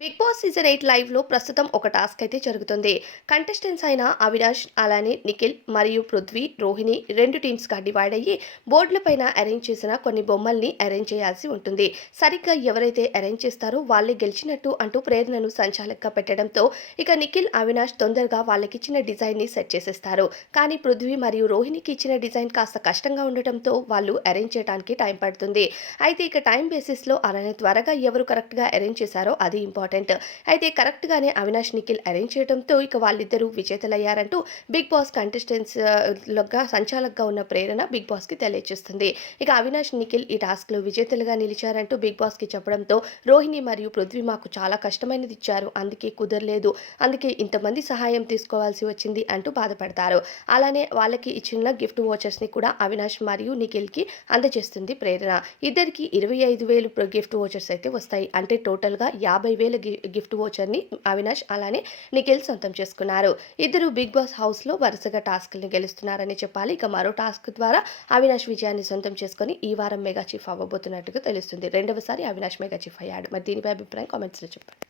Big boss season eight లైవ్లో ప్రస్తుతం ఒక టాస్క్ అయితే జరుగుతుంది. కంటెస్టెంట్స్ అయిన అవినాష్ అలానే నిఖిల్ మరియు పృథ్వీ రోహిణి రెండు టీమ్స్గా డివైడ్ అయ్యి బోర్డులపైన అరేంజ్ చేసిన కొన్ని బొమ్మల్ని అరేంజ్ చేయాల్సి ఉంటుంది. సరిగ్గా ఎవరైతే అరేంజ్ చేస్తారో వాళ్ళే గెలిచినట్టు అంటూ ప్రేరణను సంచాలకంగా పెట్టడంతో ఇక నిఖిల్ అవినాష్ తొందరగా వాళ్ళకి ఇచ్చిన డిజైన్ని సెట్ చేసేస్తారు. కానీ పృథ్వీ మరియు రోహిణికి ఇచ్చిన డిజైన్ కాస్త కష్టంగా ఉండటంతో వాళ్ళు అరేంజ్ చేయడానికి టైం పడుతుంది. అయితే ఇక టైం బేసిస్లో అలానే త్వరగా ఎవరు కరెక్ట్గా అరేంజ్ చేశారో అది ఇంపార్టెంట్. అయితే కరెక్ట్గానే అవినాష్ నిఖిల్ అరేంజ్ చేయడంతో ఇక వాళ్ళిద్దరూ విజేతలయ్యారంటూ బిగ్ బాస్ కంటెస్టెంట్స్గా సంచాలకుగా ఉన్న ప్రేరణ బిగ్ బాస్కి తెలియజేస్తుంది ఇక అవినాష్ నిఖిల్ ఈ టాస్క్లో విజేతలుగా నిలిచారంటూ బిగ్ బాస్కి చెప్పడంతో రోహిణి మరియు పృథ్వీ మాకు చాలా కష్టమైనది ఇచ్చారు. అందుకే కుదరలేదు. అందుకే ఇంతమంది సహాయం తీసుకోవాల్సి వచ్చింది అంటూ బాధపడతారు. అలానే వాళ్ళకి ఇచ్చిన గిఫ్ట్ వోచర్స్ని కూడా అవినాష్ మరియు నిఖిల్కి అందజేస్తుంది ప్రేరణ. ఇద్దరికి ఇరవై ఐదు వేలు గిఫ్ట్ వోచర్స్ అయితే వస్తాయి. అంటే టోటల్గా యాభై వేల గి- గిఫ్ట్ని అవినాష్ అలానే నిఖిల్ సొంతం చేసుకున్నారు. ఇద్దరు బిగ్ బాస్ హౌస్లో వరుసగా టాస్క్ని గెలుస్తున్నారని చెప్పాలి. ఇక మరో టాస్క్ ద్వారా అవినాష్ విజయాన్ని సొంతం చేసుకొని ఈ వారం మెగా చీఫ్ అవ్వబోతున్నట్టుగా తెలుస్తుంది. రెండవసారి అవినాష్ మెగా చీఫ్ అయ్యాడు. మరి దీనిపై అభిప్రాయం కామెంట్స్లో చెప్పండి.